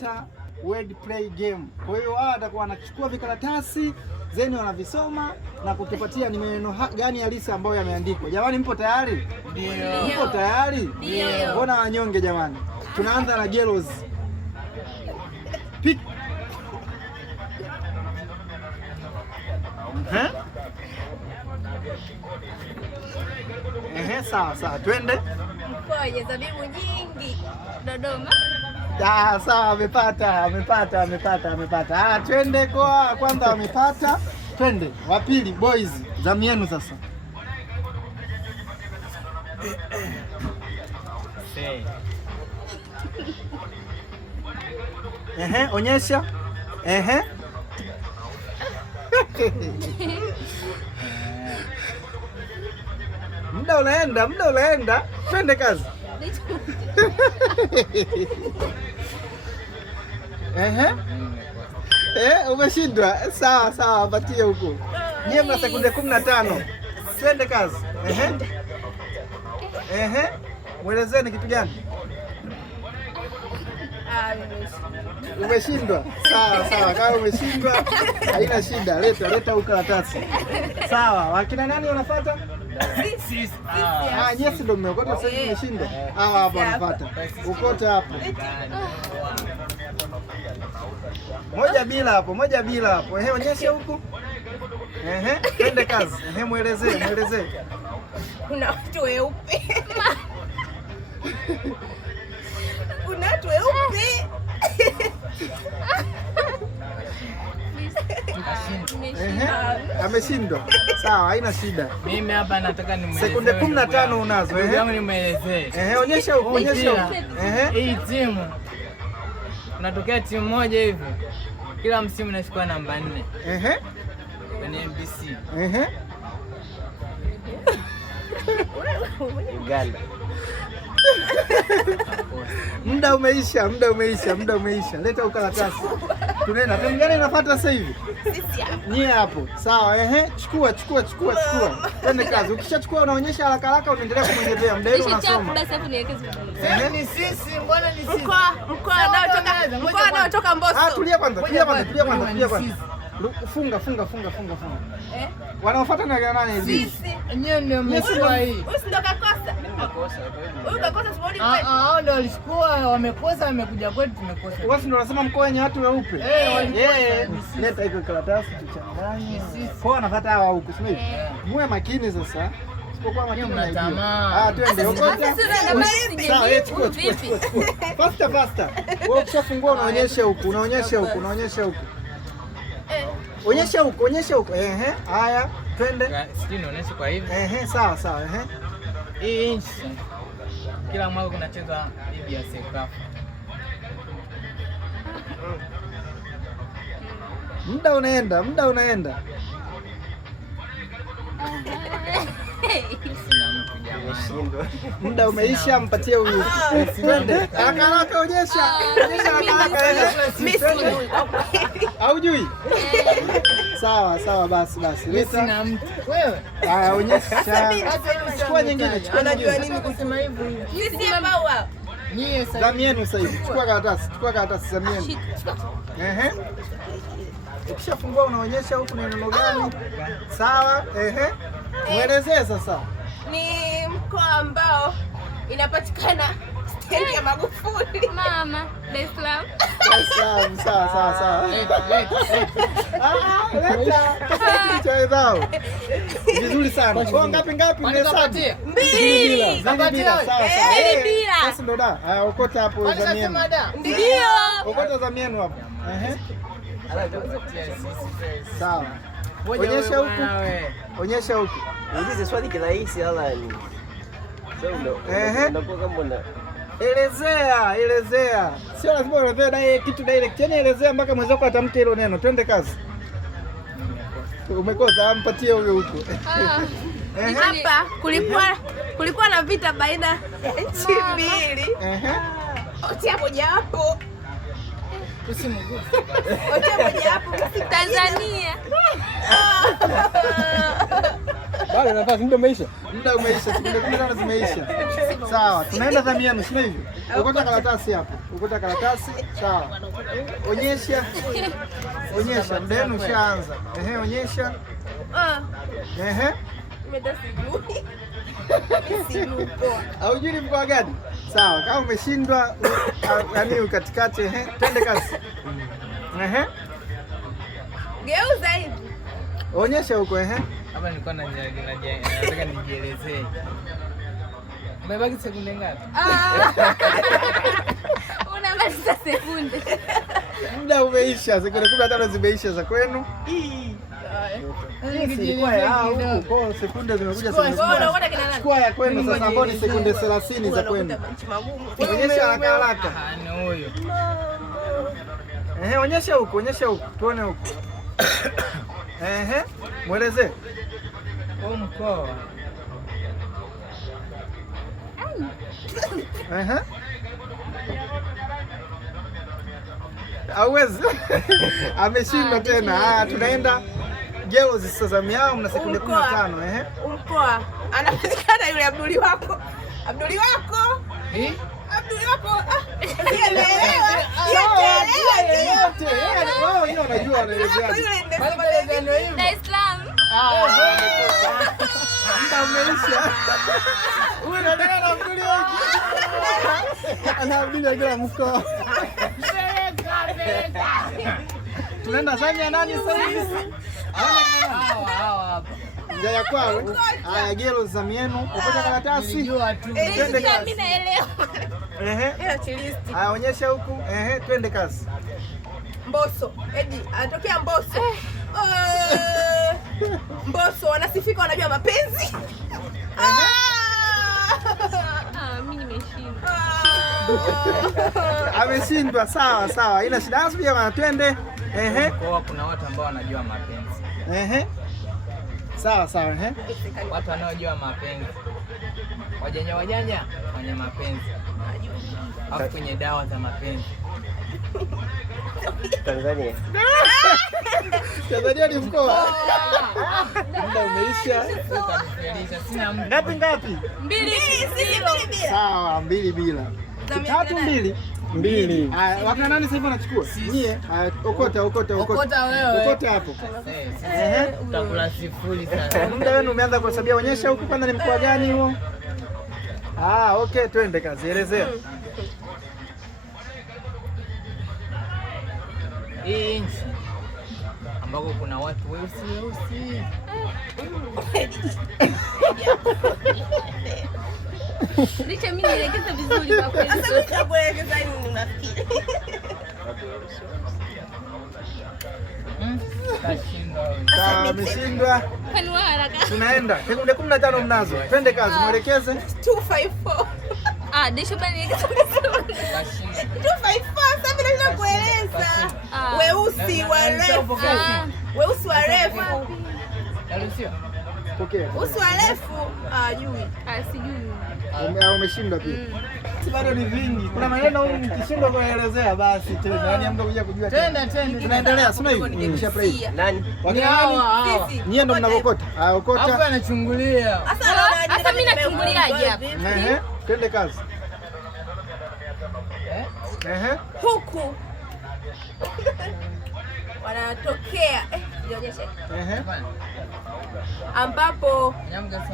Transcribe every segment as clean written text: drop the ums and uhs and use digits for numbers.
tunaita word play game. Kwa hiyo wao watakuwa wanachukua vikaratasi zeni wanavisoma na kutupatia ni maneno gani halisi ambayo yameandikwa. Jamani, mpo tayari? Ndio. Mpo tayari? Ndio. Mbona wanyonge jamani? Tunaanza na Gelos. Pick. Sawa, twende. Mkoa wenye zabibu nyingi, Dodoma. Sawa, amepata. Twende kwa kwanza amepata. Twende. Wa pili, boys, zamu yenu sasa. Onyesha. Muda unaenda. Twende kazi. Umeshindwa. Sawa, patie huko. Nyie mna sekunde 15. Twende kazi. Mwelezeni kitu gani? Umeshindwa. Sawa, kama umeshindwa haina shida. Leta huko karatasi. Sawa, wakina nani wanafuata? Sisi. Nyesi ndio mmeokota sasa hivi umeshindwa. Hapo wanafuata. Ukote hapo. Moja bila hapo. Onyesha huko. Twende kazi. Mwelezee. Kuna watu weupe. Ameshindwa. Sawa, haina shida. Mimi hapa nataka nimwelezee. Sekunde 15 unazo. Yangu nimuelezee. Onyesha huko. Hii timu unatokea timu moja hivi. Kila msimu inachukua namba 4. Kwenye NBC. Uganda. Muda umeisha. Leta ukaratasi. Tunaenda. Timu gani inafuata sasa hivi? Sisi hapo. Nyie hapo. Sawa, chukua. Twende kazi. Ukishachukua unaonyesha haraka unaendelea kumwongezea. Muda wenu unasoma. Ni sisi, mbona ni sisi? Mkoa anaotoka Mbosso. Tulia kwanza. Funga. Wanaofuata ni akina nani hivi? Sisi. Nyewe ndio mmechukua hii. Wewe ndio kakosa. Wewe kakosa sipodi. Hao ndio walichukua, wamekosa, wamekuja kwetu tumekosa. Wewe ndio unasema mkoa wenye watu weupe. Leta hiyo karatasi tuchanganye. Kwa anafuata hawa huku, sio hivi? Muwe makini sasa. Sipokuwa makini mnatamaa. Twende. Sawa, chukua. Faster. Wewe ukishafungua unaonyesha huku. Onyesha huko. Haya, twende. Sisi naonyesha kwa hivi. Sawa. Hii inchi. Kila mwaka kunachezwa ligi ya Sekafa. Muda unaenda. Muda umeisha, mpatie huyu. Twende. Haraka onyesha. Haujui? Sawa basi. Sina mtu. Wewe? Onyesha. Chukua nyingine. Anajua nini kusema hivyo? Sisi hapa. Nyie sasa. Zamu yenu sasa hivi. Chukua karatasi zamu yenu. Ukishafungua unaonyesha huku ni neno gani? Sawa. Mwelezee sasa. Ni mkoa ambao inapatikana stendi ya Magufuli. Mama, Dar es Salaam. Sawa. Leta. Vizuri sana. Kwa ngapi mmehesabu? 2. Sawa. bila. Sasa ndo da. Haya, okota hapo zamu yenu. Ndio. Okota zamu yenu hapo. Sawa. Onyesha huku. Ulize swali kirahisi halali. Ndio kama elezea. Sio lazima uelezee kitu direct. Yaani elezea mpaka mwenzako atamke hilo neno. Twende kazi. Umekosa, ampatie huyo huko. Hapa kulikuwa na vita baina ya nchi mbili. Otia moja hapo. Tanzania. Bado nafasi, muda umeisha. Sekunde 15 zimeisha. Sawa, tunaenda zamu yenu, sio hivyo? Ukota karatasi hapo. Ukota karatasi. Sawa. Onyesha. Onyesha, muda wenu ushaanza. Onyesha. Haujui ni mkoa gani? Sawa, kama umeshindwa yani katikati, twende kazi. Geuza hivi. Onyesha huko. Hapa nilikuwa nataka nijielezee. Umebaki sekunde ngapi? Unamaliza sekunde. Muda umeisha, sekunde 15 zimeisha za kwenu. Sekunde zimekuja sana. Chukua ya kwenu sasa, ambao ni sekunde 30 za kwenu. Onyesha haraka. Ni huyo. Onyesha huko, tuone huko. Muelezee. Mkoa. Hauwezi. Ameshindwa tena. Tunaenda Girls sasa, miao mna sekunde 15. Mkoa. Anapatikana yule Abduli wako. Abduli wako. Abduli wako. Yote. Wao hiyo wanajua wanaelezea. Dar es Salaam. Muda umeisha. Wewe unataka na Abduli wako. Ana Abduli kila mkoa. Tunaenda Zambia nani sasa hivi? Hawa. Njia kwao. Haya, Girls zamu yenu. Ukota karatasi. Unajua tu. Twende kazi. Mimi naelewa. Haya, onyesha huku. Twende kazi. Mbosso. Edi, anatokea Mbosso. Mbosso wanasifika, wanajua mapenzi. Mimi nimeshindwa. Ameshindwa. Sawa. Ila shida yangu pia bana, twende. Kwa kuna watu ambao wanajua mapenzi. Sawa. Watu wanaojua mapenzi. Wajanja kwenye mapenzi. Hapo kwenye dawa za mapenzi. Tanzania ni mkoa. Muda umeisha. Ngapi? 2-0. Sawa, 2 bila. 3-2. 2. Haya, wakina nani sasa hivi wanachukua? Nyie, okota. Okota wewe. Okota hapo. Utakula sifuri sasa. Muda wenu umeanza kuhesabia. Onyesha huku kwanza, ni mkoa gani huo? Okay, twende kazi. Elezea. Hii nchi ambako kuna watu weusi. Licha mimi nielekeza vizuri kwa kweli. Sasa mimi nakuelekeza nini unafikiri? Sawa, ameshindwa. Kwani wewe haraka? Tunaenda. Sekunde 15 mnazo. Twende kazi, mwelekeze. 254. Desho bani nielekeza vizuri. 254 sasa mimi nataka kueleza. Weusi warefu. Weusi warefu. Naruhusiwa. Okay. Usi warefu. Jui. Sijui. Umeshindwa pia. Bado ni vingi. Kuna maneno mkishindwa kuelezea basi tena. Yaani hamna kuja kujua tena. Tunaendelea, sio hivi? Nimesha play. nani? Sisi. Nyie ndo mnavokota. Okota. Hapo anachungulia. Sasa mimi nachunguliaje hapa? Twende kazi. Huku. Wanatokea. Nionyeshe. Ambapo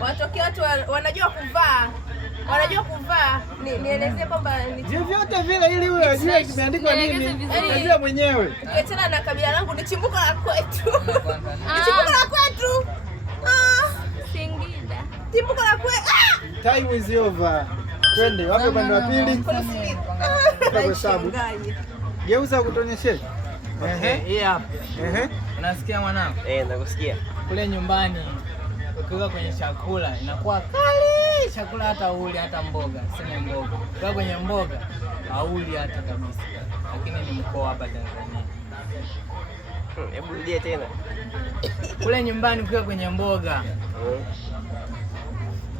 watokea watu wanajua kuvaa. Nielezee kwamba ni vyote vile ili wewe ajue kimeandikwa nini. Unajua mwenyewe. Ukiachana na kabila langu ni chimbuko la kwetu. Singida. Chimbuko la kwetu. Time is over. Twende wapi upande wa pili? Kwa hesabu. Geuza kutuonyeshe. Hii hapa. Unasikia mwanangu? Nakusikia. Kule nyumbani ukiweka kwenye chakula inakuwa kali, chakula hata uli hata mboga, sema mboga. Ukiweka kwenye mboga hauli hata kabisa. Lakini ni mkoa hapa Tanzania. Hebu rudia tena. Kule nyumbani ukiweka kwenye mboga.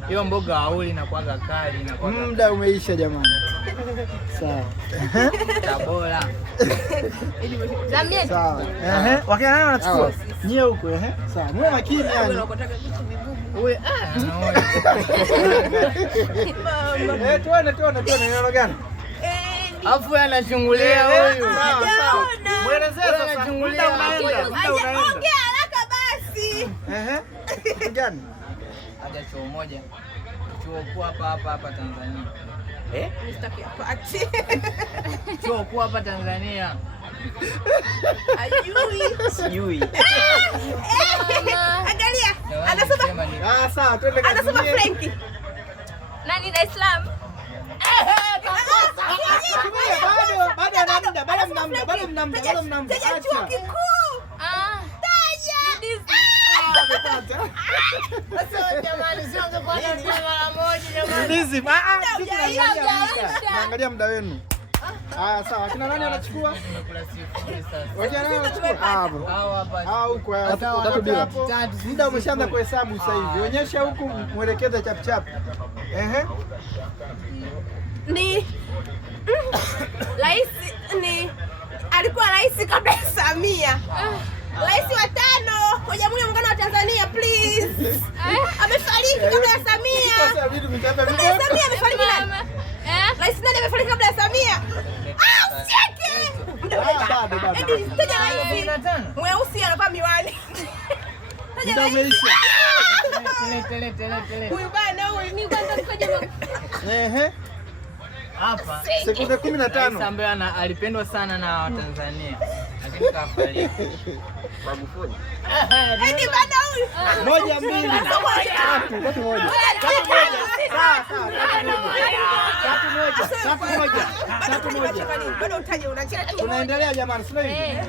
Hiyo mboga hauli inakuwa kali, inakuwa. Muda umeisha jamani. Sawa. Tabora. Zamia. Sawa. Wakina nani wanachukua? Nyie huko Sawa. Mwe makini yani. Wewe tuone neno gani? Afu anachungulia huyu. Sawa sawa. Muelezee sasa. Anachungulia. Ongea haraka basi. Kitu gani? Haja chuo moja. Chuo kuu hapa Tanzania. Mstaki apati. Chuo kuu hapa Tanzania. Ajui. Sijui. Angalia. Anasema. Sawa, twende kazi. Anasema Frankie. Nani Dar es Salaam? Bado mnamda. Taja chuo kikuu. Naangalia muda wenu. Sawa. Kina nani wanachukua? Muda umeshaanza kuhesabu sasa hivi. Onyesha huku, mwelekeze chap chap. Alikuwa rais kabla ya Samia. Rais wa 5 wa Jamhuri ya Muungano wa Tanzania, please. Amefariki kabla ya Samia. Kabla ya Samia amefariki nani? Rais nani amefariki kabla ya Samia? Usieke. Mweusi anavaa miwani. Ndio umeisha. Huyu bana huyu ni kwanza mkoje hapa. Sekunde 15. Ambaye alipendwa sana na Watanzania. Lakini kafariki. Magufuli. Eti bana huyu. 1 2 3 1. Bado utaje unacheka tu. Tunaendelea jamani, sio hivi.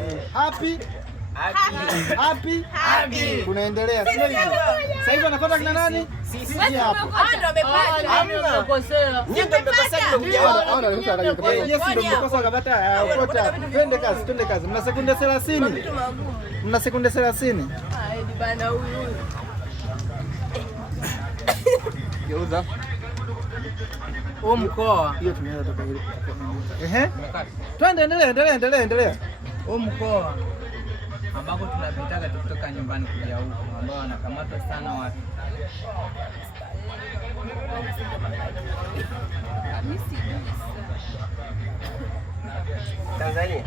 Happy. Tunaendelea, sio hivi. Sasa hivi anafuata kina nani? Sisi hapo. Ndio amepata. Amekosea. Nyinyi ndio mmekosa kabata. Ukota. Twende kazi. Mna sekunde 30. Mna sekunde 30. Eti bana huyu. Geuza. Huu mkoa. Hiyo tunaweza toka hili. Twende, endelea. Huu mkoa ambako tunapitaga kutoka nyumbani kuja huko, ambao wanakamatwa sana watu. Tanzania.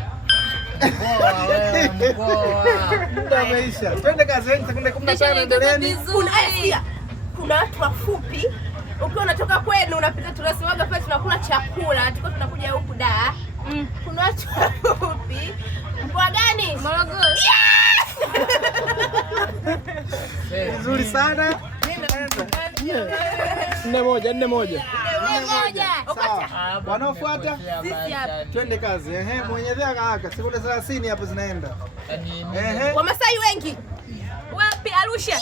Mkoa. Muda umeisha. Twende kazi, sekunde 15 endeleeni. Kuna watu wafupi. Ukiwa unatoka kwenu unapita, tunasemaga pale tunakula chakula, tulikuwa tunakuja huku da. Kuna watu wafupi. Mkoa gani? Morogoro. Vizuri sana. 4-1. Sawa. Wanaofuata twende kazi. Mwenyezea haraka. Sekunde 30 hapo zinaenda. Wamasai wengi. Wapi? Arusha.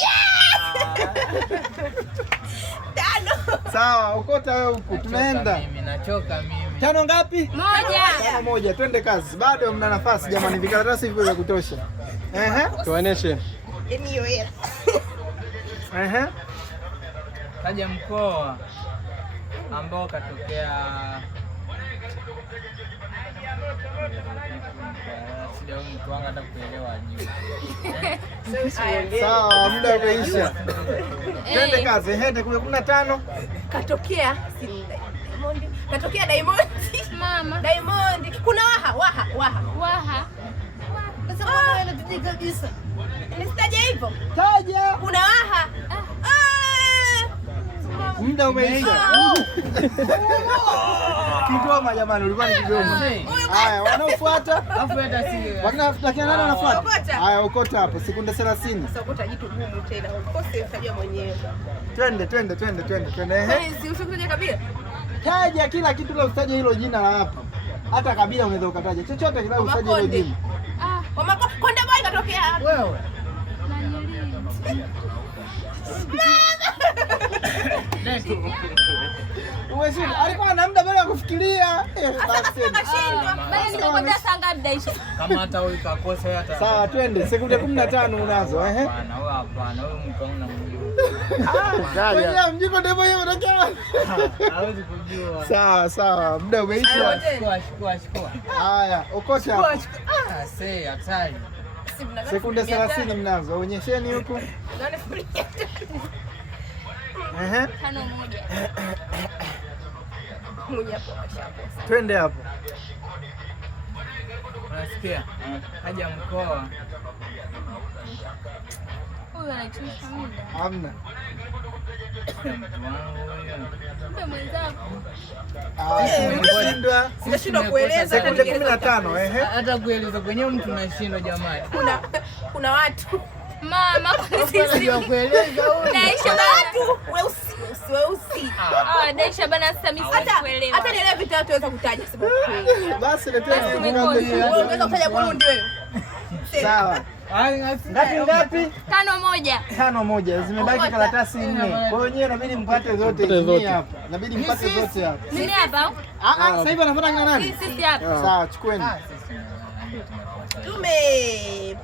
5. Sawa, ukota wewe huku. Tunaenda. Nachoka mimi. 5 ngapi? 1. Twende kazi. Bado mna nafasi jamani, vikaratasi hivyo vya kutosha. Tuoneshe. Taja mkoa ambao katokea sawa, muda umeisha. Twende kazi. 15. Katokea Diamond. Mama. Diamond. Kuna Waha. Sasa wewe unatujika kabisa. Nisitaje hivyo. Taja. Kuna Waha. Muda umeisha. Kigoma jamani, ulikuwa ni Kigoma. Haya, wanaofuata. Alafu hata si. Lakini nani wanafuata? Haya, ukota hapo sekunde 30. Sasa ukota jitu gumu tena. Ukose utajua mwenyewe. Twende. Si usikuje kabila. Taja kila kitu, la usitaje hilo jina la hapo. Hata kabila unaweza ukataja. Chochote kila usitaje hilo jina. Konde boy katokea hapa. Wewe. Umeshinda. Alikuwa na muda bado kufikiria. Kama hata wewe ukakosa hata. Sawa, twende. Sekunde 15 unazo. Hapana, wewe mko unamjua. Wewe mjiko ndio hiyo unataka. Hawezi kujua. Sawa, muda umeisha. Shukua. Haya, okota hapo. Hatari. Sekunde 30 mnazo. Onyesheni huku. 5-1. Mwenye hapo kashakosa. Twende hapo. Unasikia? Haja mkoa. Huyu anachosha muda. Hamna. Mtu wangu huyo. Kumbe mwenzako. Umeshindwa. Sijashindwa kueleza Sekunde 15, ehe. Hata kueleza kwenyewe mtu unashindwa jamani. Kuna watu. Mama sisi. Unajua kueleza huyu. Daisha bana. Weusi. Daisha bana sasa mimi sikuelewa. Hata nielewe vitu watu kutaja sababu kweli. Basi leteni Wewe unaweza kutaja Burundi wewe. sawa. Ngapi? 5-1. 5-1. Zimebaki karatasi 4. Kwa hiyo nyewe inabidi mpate zote hizi hapa. Inabidi mpate zote hapa. Mimi hapa. Sasa hivi anafuata kina nani? Sisi hapa. Sawa, chukueni.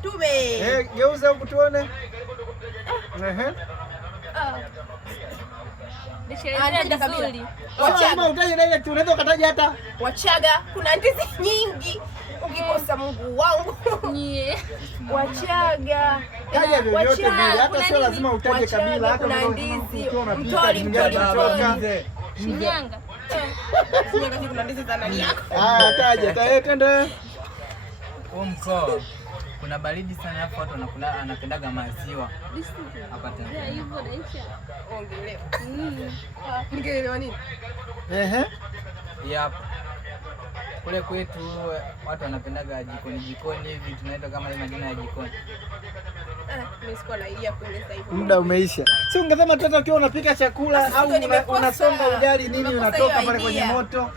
Tume. Geuza huku tuone. Ehe. Desheleza vizuri. Kama utaje direct unaweza ukataja hata Wachaga, kuna ndizi nyingi. Ukikosa Mungu wangu. Nyie. Wachaga. taja vyovyote vile, hata sio lazima utaje kabila, hata kuna ndizi, mtoli Shinyanga. Shinyanga kuna ndizi za nani yako? Taja, twende. Huo mkoa kuna baridi sana hapo, watu anapendaga maziwa. Hapa tena. Hivyo Daisha. Ongelewa. Ningelewa nini? Ehe. Yep. Kule kwetu watu wanapendaga jikoni hivi, tunaita kama ile majina ya jikoni. Mimi siko na idea kueleza hivyo. Muda umeisha. Si ungesema tu ukiwa unapika chakula au unasonga ugali nini unatoka pale kwenye moto.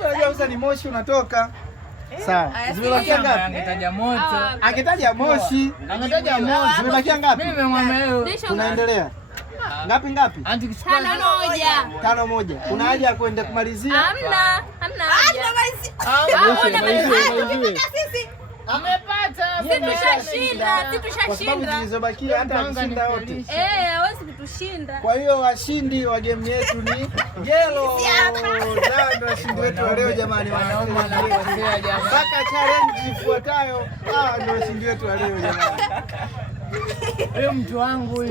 Unajua sasa ni moshi unatoka. Sawa. Zimebakia ngapi? Angetaja moto. Akitaja moshi. Angetaja moto. Zimebakia ngapi? Mimi nimemwambia leo. Tunaendelea. Ngapi? 5-1. 5-1. Kuna haja ya kwenda kumalizia? Hamna haja. Amepata. Sisi Kwa sababu zilizobakia hata akishinda wote. Hawezi kutushinda. Kwa hiyo washindi wa game yetu ni Yellow. Ndio washindi wetu wa leo jamani, wanaume wanakosea jamani. Mpaka challenge ifuatayo, ndio washindi wetu wa leo jamani. Huyo mtu wangu